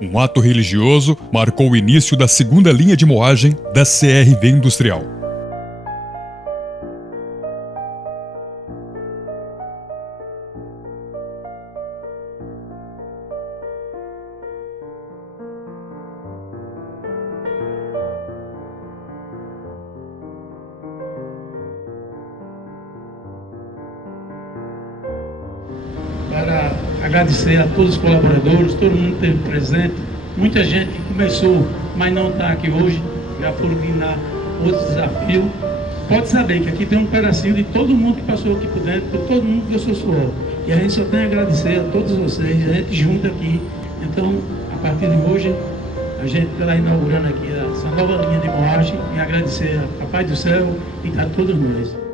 Um ato religioso marcou o início da segunda linha de moagem da CRV Industrial. Para agradecer a todos os colaboradores, todo mundo que esteve presente, muita gente que começou, mas não está aqui hoje, já foram guinar outros desafios. Pode saber que aqui tem um pedacinho de todo mundo que passou aqui por dentro, de todo mundo que deu seu suor. E a gente só tem a agradecer a todos vocês, a gente junto aqui. Então, a partir de hoje, a gente está inaugurando aqui essa nova linha de moagem e agradecer a Papai do Céu e a todos nós.